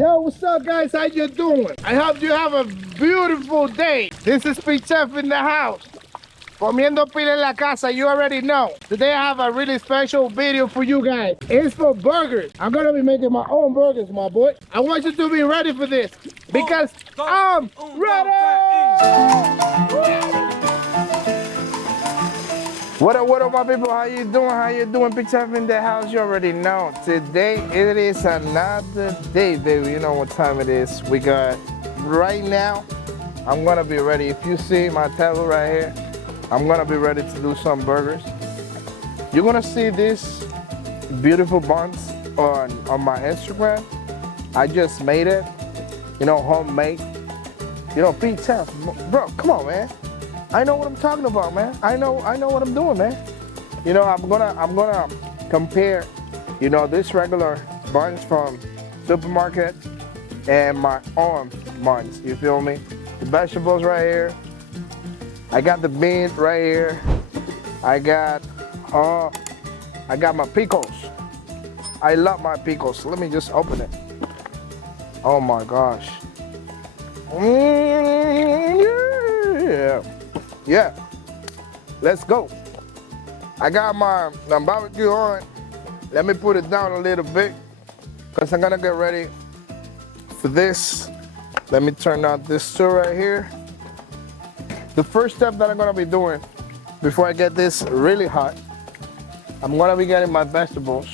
Yo, what's up, guys? How you doing? I hope you have a beautiful day. This is Pete Chef in the house. Comiendo pila en la casa, you already know. Today I have a really special video for you guys. It's for burgers. I'm gonna be making my own burgers, my boy. I want you to be ready for this because I'm ready! What up, my people? How you doing? How you doing? Pete Chef in the house, you already know. Today, it is another day, baby. You know what time it is. We got, right now, I'm gonna be ready. If you see my table right here, I'm gonna be ready to do some burgers. You're gonna see these beautiful buns on my Instagram. I just made it, you know, homemade. You know, Pete Chef, bro, come on, man. I know what I'm talking about, man. I know what I'm doing, man. You know, I'm gonna compare, you know, this regular buns from supermarket and my own buns. You feel me? The vegetables right here. I got the beans right here. I got my pickles. I love my pickles. Let me just open it. Oh my gosh. Yeah. Yeah, let's go. I got my barbecue on. Let me put it down a little bit because I'm gonna get ready for this. Let me turn on this stove right here. The first step that I'm gonna be doing before I get this really hot, I'm gonna be getting my vegetables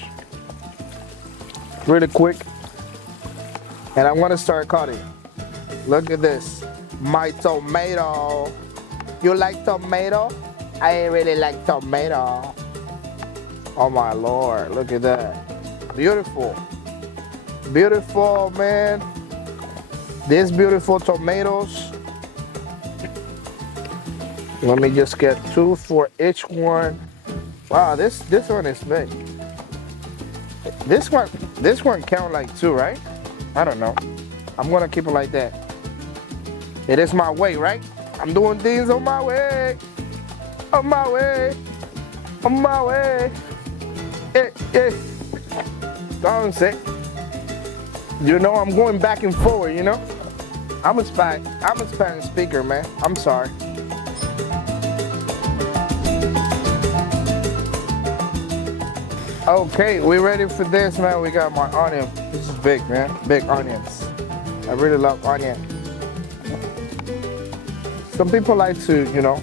really quick and I'm gonna start cutting. Look at this, my tomato. You like tomato? I really like tomato. Oh my Lord, look at that. Beautiful. Beautiful, man. These beautiful tomatoes. Let me just get 2 for each one. Wow, this one is big. This one count like 2, right? I don't know. I'm gonna keep it like that. It is my way, right? I'm doing things on my way, on my way, on my way. Yeah. Don't say. You know I'm going back and forward. You know, I'm a Spanish speaker, man. I'm sorry. Okay, we ready for this, man. We got my onion. This is big, man. Big onions. I really love onion. Some people like to, you know,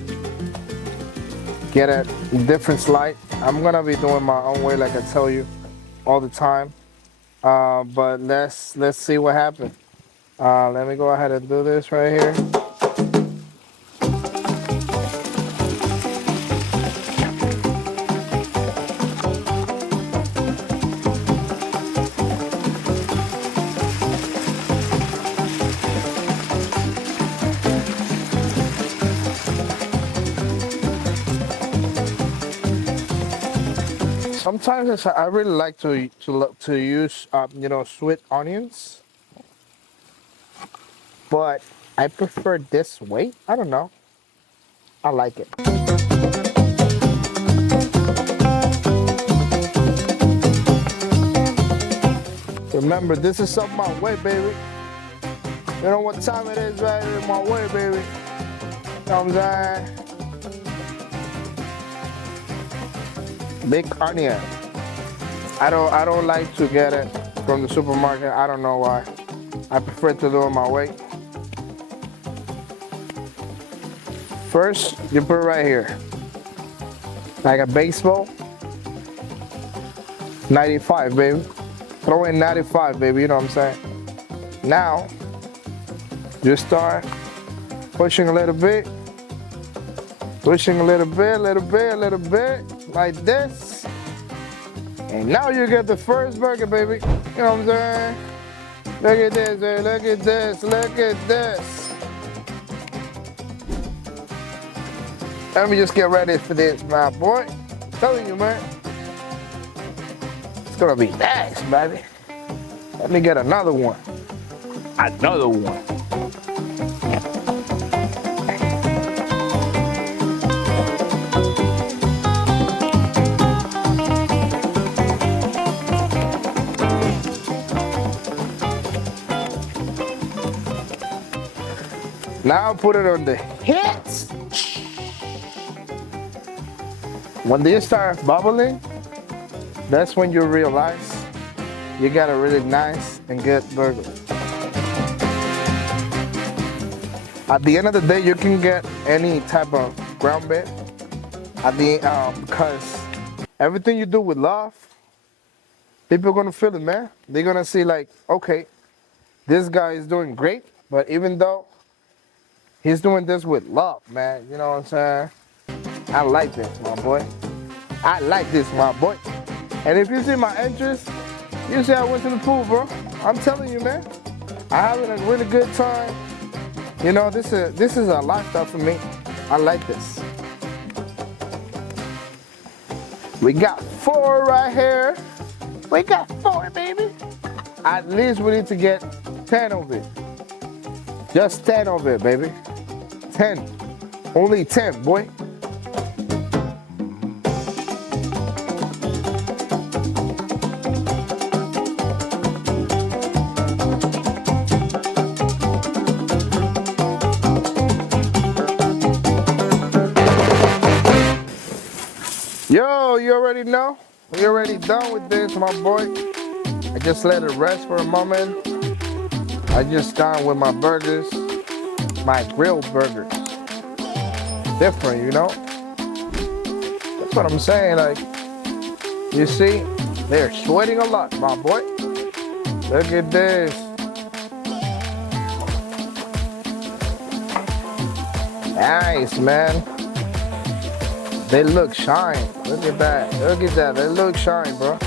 get a different slice. I'm gonna be doing my own way, like I tell you all the time. But let's see what happens. Let me go ahead and do this right here. Sometimes I really like to use you know, sweet onions, but I prefer this way. I don't know. I like it. Remember, this is on my way, baby. You know what time it is, right? In my way, baby. You know what I'm saying? Big onion. I don't like to get it from the supermarket. I don't know why. I prefer to do it my way. First, you put it right here. Like a baseball. 95, baby. Throw in 95, baby, you know what I'm saying? Now, you start pushing a little bit. Pushing a little bit, like this. And now you get the first burger, baby. You know what I'm saying? Look at this, baby. Look at this, look at this. Let me just get ready for this, my boy. I'm telling you, man. It's gonna be nice, baby. Let me get another one. Another one. Now put it on the hits. When they start bubbling, that's when you realize you got a really nice and good burger. At the end of the day, you can get any type of ground beef. Because everything you do with love, people are gonna feel it, man. They're gonna see like, okay, this guy is doing great, but even though he's doing this with love, man, you know what I'm saying? I like this, my boy. I like this, my boy. And if you see my entrance, you see I went to the pool, bro. I'm telling you, man. I'm having a really good time. You know, this is a lifestyle for me. I like this. We got 4 right here. We got 4, baby. At least we need to get 10 of it. Just 10 of it, baby. 10. Only 10, boy. Yo, you already know? We already done with this, my boy. I just let it rest for a moment. I just done with my burgers, my grilled burgers. Different, you know? That's what I'm saying, like, you see, they're sweating a lot, my boy. Look at this. Nice, man. They look shine. Look at that. Look at that. They look shine, bro.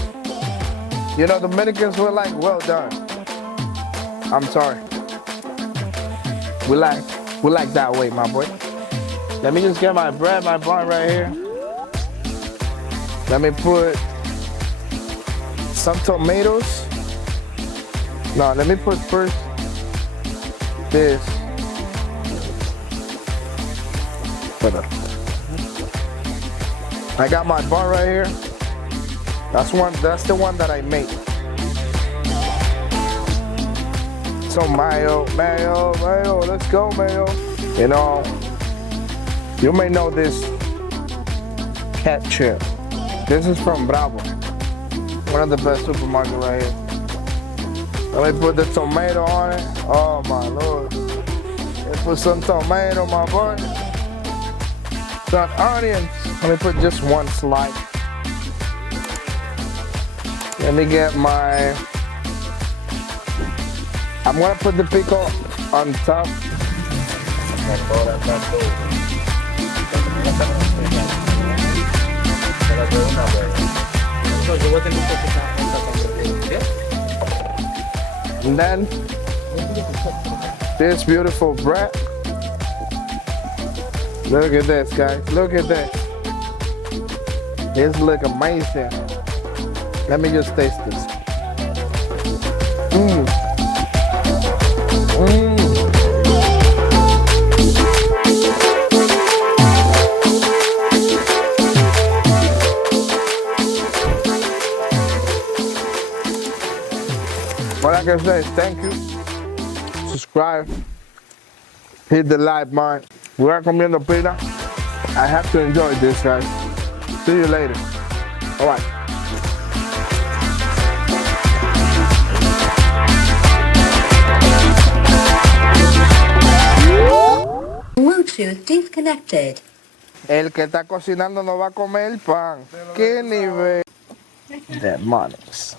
You know, Dominicans were like, well done. I'm sorry. We like that way, my boy. Let me just get my bread, my bun right here. Let me put some tomatoes. No, let me put first this. I got my bun right here. That's the one that I made. So mayo, let's go mayo. You know, you may know this ketchup. This is from Bravo. One of the best supermarkets right here. Let me put the tomato on it. Oh my Lord. Let's put some tomato, my boy. Some onions. Let me put just one slice. Let me get my, I'm gonna put the pickle on top. And then this beautiful bread. Look at this, guys. Look at this. This look amazing. Let me just taste this. All I can say is thank you. Subscribe. Hit the like button. We're comiendo pizza. I have to enjoy this, guys. See you later. All right. Bluetooth disconnected. El que está cocinando no va a comer el pan. ¿Qué nivel? Demonios.